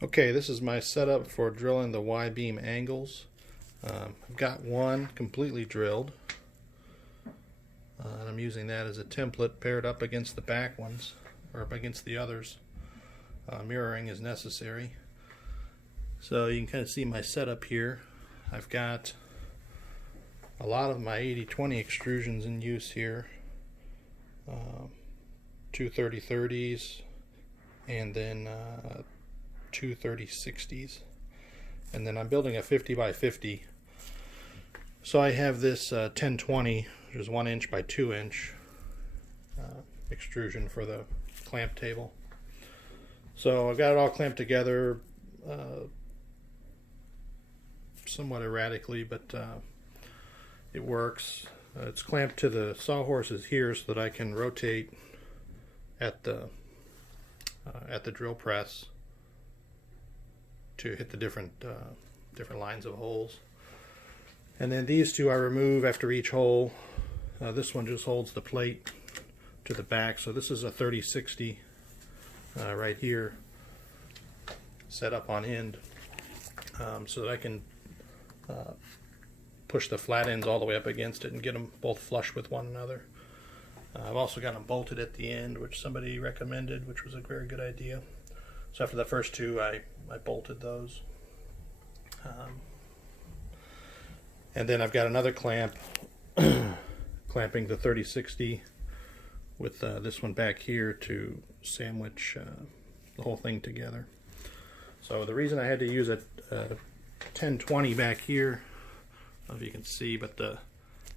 Okay, this is my setup for drilling the Y-beam angles. I've got one completely drilled, and I'm using that as a template paired up against the back ones, or up against the others. Mirroring is necessary. So you can kind of see my setup here. I've got a lot of my 80-20 extrusions in use here. Two 30-30s and then two 30-60s, and then I'm building a 50 by 50. So I have this 10-20, which is 1 inch by 2 inch extrusion for the clamp table. So I've got it all clamped together somewhat erratically, but it works. It's clamped to the sawhorses here so that I can rotate at the drill press to hit the different lines of holes. And then these two I remove after each hole. This one just holds the plate to the back, so this is a 30-60 right here, set up on end, so that I can push the flat ends all the way up against it and get them both flush with one another. I've also got them bolted at the end, which somebody recommended, which was a very good idea. So after the first two, I bolted those. And then I've got another clamp clamping the 30-60 with this one back here to sandwich the whole thing together. So the reason I had to use a 10-20 back here, I don't know if you can see, but the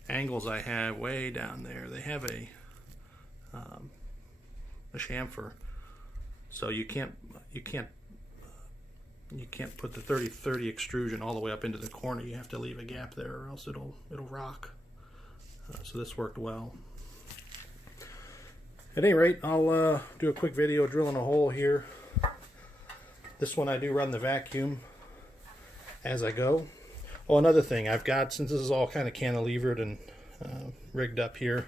angles I have way down there, they have a chamfer, so you can't put the 30-30 extrusion all the way up into the corner. You have to leave a gap there, or else it'll rock. So this worked well. At any rate, I'll do a quick video drilling a hole here. This one I do run the vacuum as I go. Oh, another thing I've got, since this is all kind of cantilevered and rigged up here,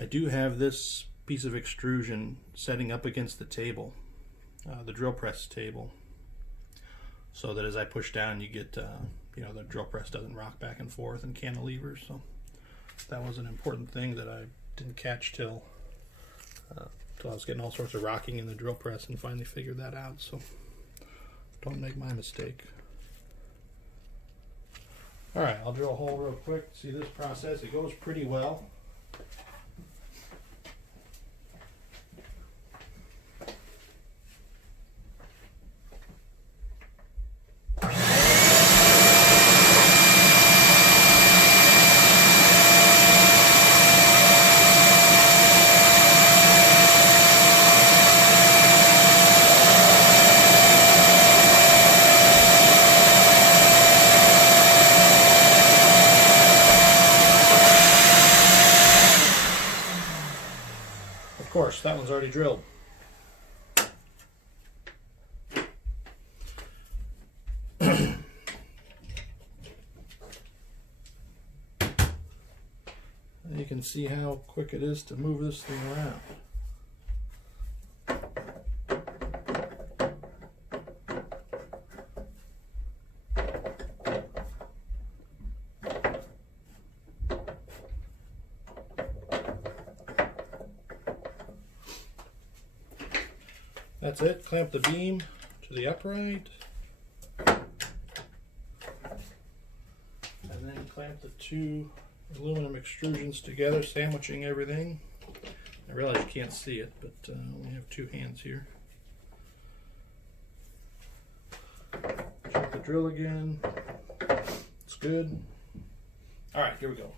I do have this piece of extrusion setting up against the table, the drill press table, so that as I push down, you get, the drill press doesn't rock back and forth and cantilevers. So that was an important thing that I didn't catch till I was getting all sorts of rocking in the drill press and finally figured that out. So don't make my mistake. All right, I'll drill a hole real quick. See this process? It goes pretty well. Of course, that one's already drilled. You can see how quick it is to move this thing around. That's it. Clamp the beam to the upright, and then clamp the two aluminum extrusions together, sandwiching everything. I realize you can't see it, but I only have two hands here. Check the drill again. It's good. All right, here we go.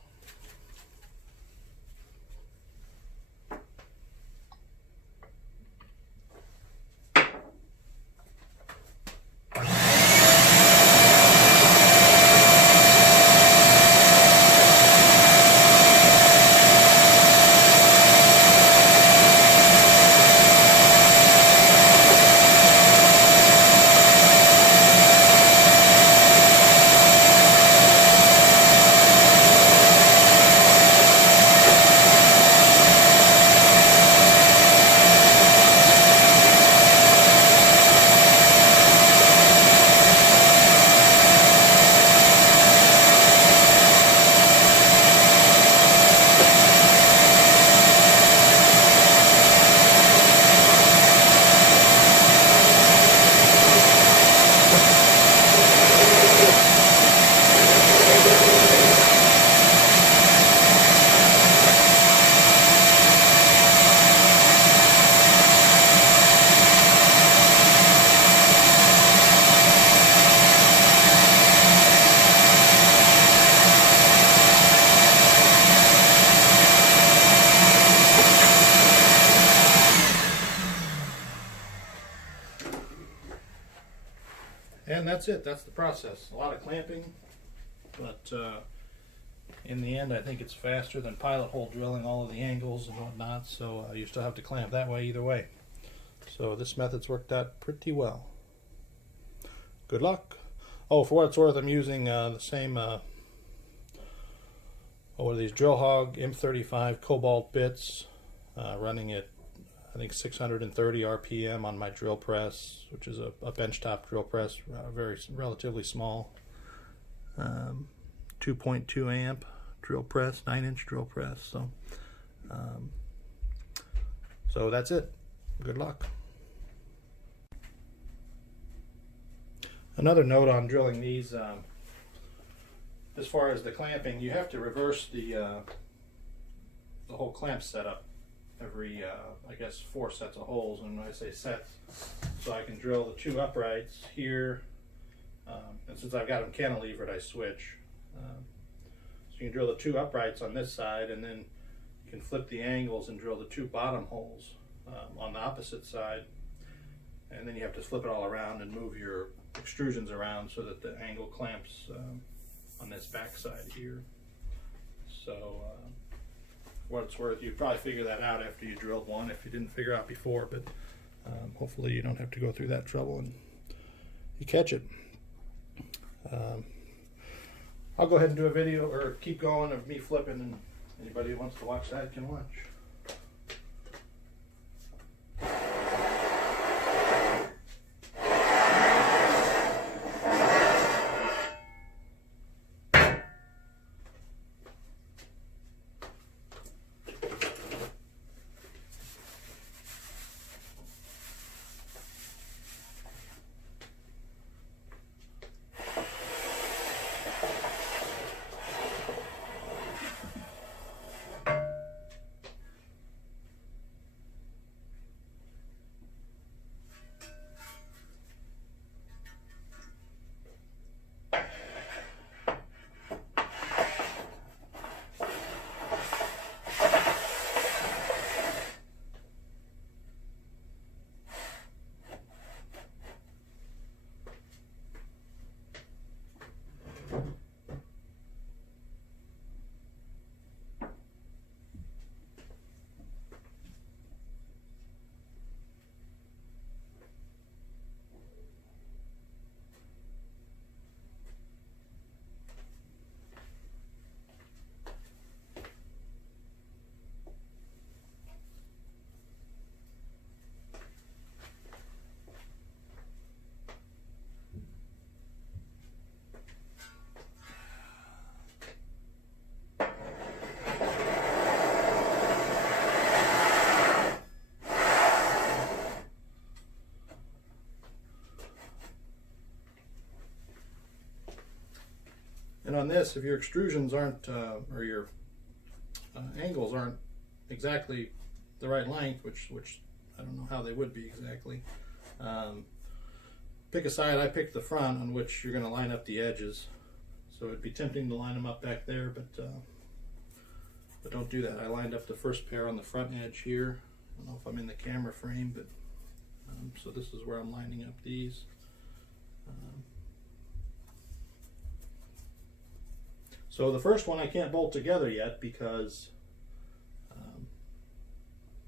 And that's it. That's the process. A lot of clamping, but in the end I think it's faster than pilot hole drilling all of the angles and whatnot, so you still have to clamp that way either way. So this method's worked out pretty well. Good luck. Oh, for what it's worth, I'm using the same what are these, Drill Hog M35 Cobalt bits, running at I think 630 RPM on my drill press, which is a benchtop drill press, relatively small, 2.2 amp drill press, 9-inch drill press. So that's it. Good luck. Another note on drilling these, as far as the clamping, you have to reverse the whole clamp setup every, I guess, 4 sets of holes. And when I say sets, so I can drill the 2 uprights here, and since I've got them cantilevered, I switch. So you can drill the 2 uprights on this side, and then you can flip the angles and drill the 2 bottom holes on the opposite side. And then you have to flip it all around and move your extrusions around so that the angle clamps on this back side here. So for what it's worth, you'd probably figure that out after you drilled one if you didn't figure out before, but hopefully you don't have to go through that trouble and you catch it. I'll go ahead and do a video, or keep going, of me flipping, and anybody who wants to watch that can watch. And on this, if your extrusions aren't, or your angles aren't exactly the right length, which I don't know how they would be exactly, pick a side. I picked the front on which you're going to line up the edges. So it'd be tempting to line them up back there, but don't do that. I lined up the first pair on the front edge here. I don't know if I'm in the camera frame, but so this is where I'm lining up these. So the first one I can't bolt together yet because,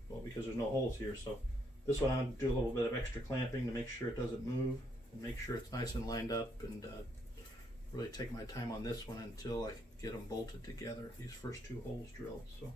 well, because there's no holes here. So this one I'm going to do a little bit of extra clamping to make sure it doesn't move and make sure it's nice and lined up, and really take my time on this one until I can get them bolted together, these first 2 holes drilled. So.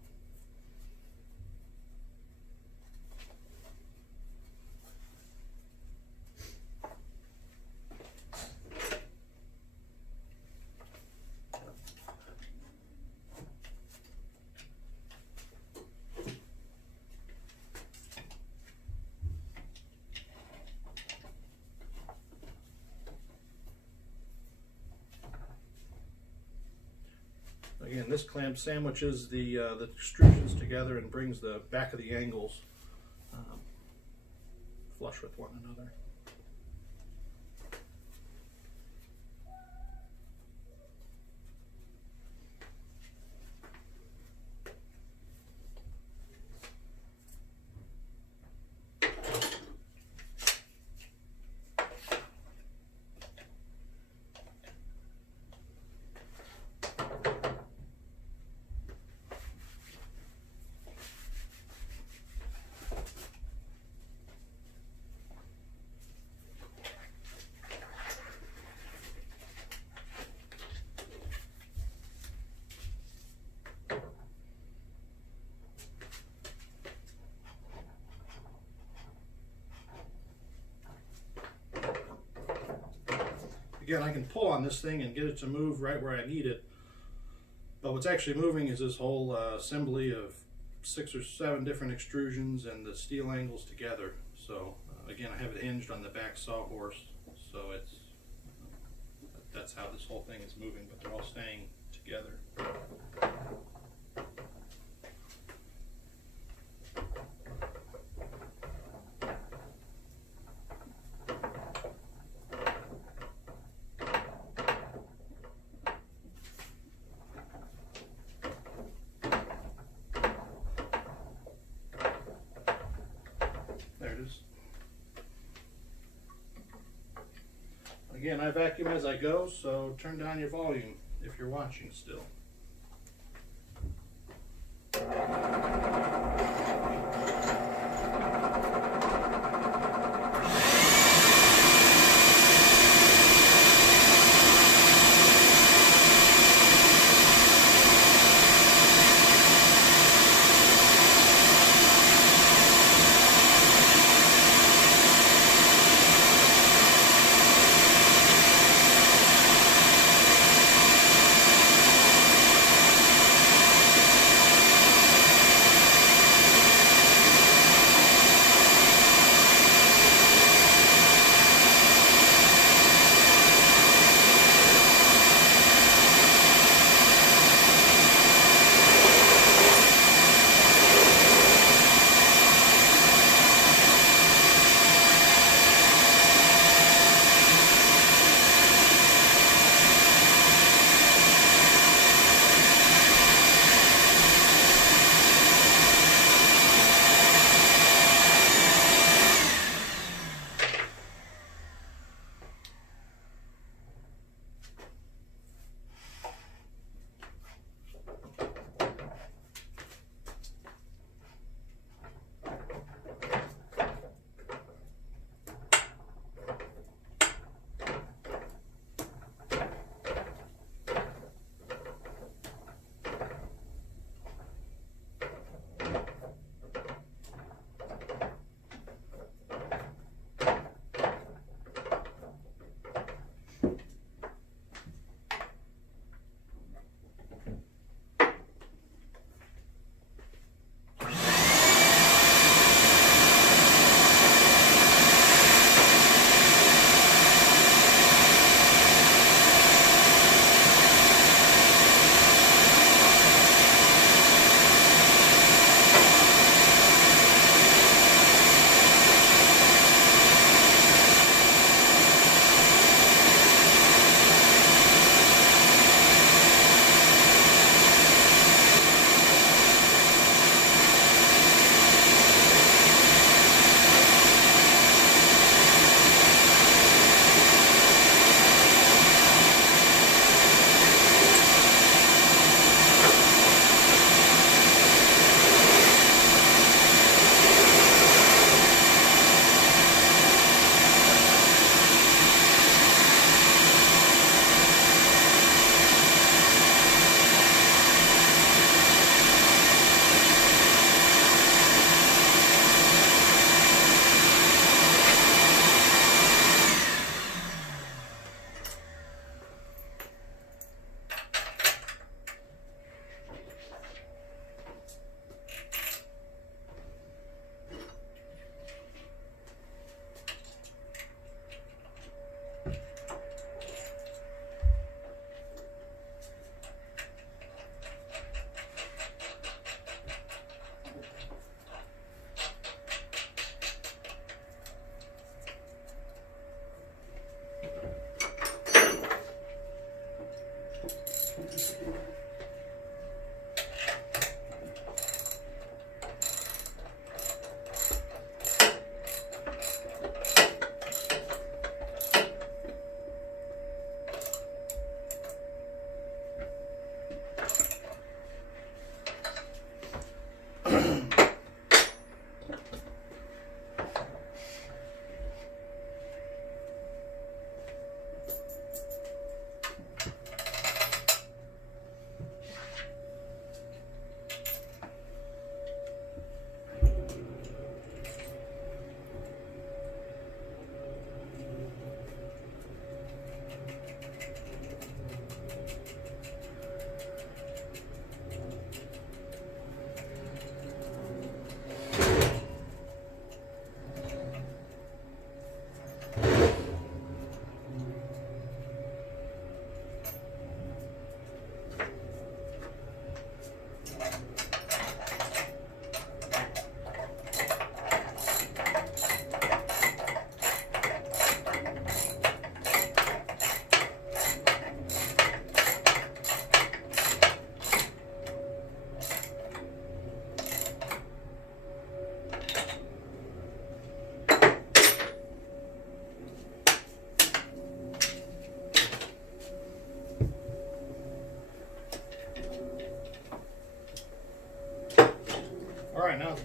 Again, this clamp sandwiches the extrusions together and brings the back of the angles flush with one another. Again, I can pull on this thing and get it to move right where I need it, but what's actually moving is this whole assembly of 6 or 7 different extrusions and the steel angles together. So again, I have it hinged on the back sawhorse, so that's how this whole thing is moving, but they're all staying together. There it is. Again, I vacuum as I go, so turn down your volume if you're watching still.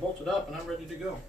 bolted up and I'm ready to go.